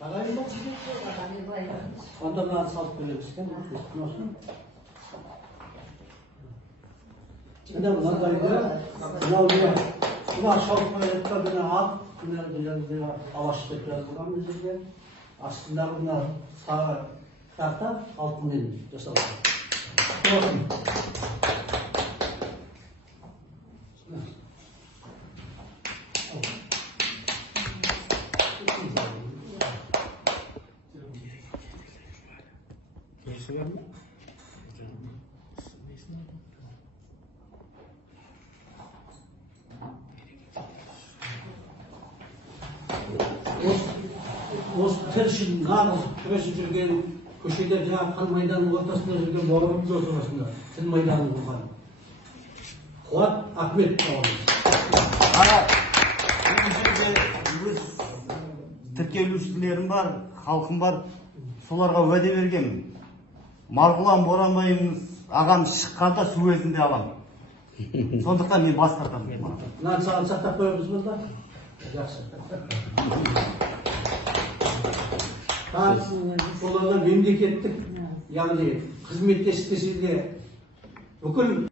Ағайын ба? Онда мына салып береміз екен. Мына мынандайды, мынау не? Мына шалып қоятқа мына ат, мына алаш деп жазылған бұл жерге. Астындағы мына сары карта алтынмен жасалған. Осы тілшін нағыз күресіп жүрген көшеде жаңағы қан майданның ортасында жүрген бауырымыз осы осында тіл майданын құрған Қуат Ахмет бауырымыз. Бұл жерде өз тіркелушілерім бар, халқым бар, соларға уәде бергенмін. Марғұлан Боранбайымыз ағам шыққанда су кезінде алам. Сондықтан мен бас тартамын. Мынаны саған сақтап қоямыз ба? Жақсы. Оларға мемлекеттік, яғни қызметтестесе де бүкіл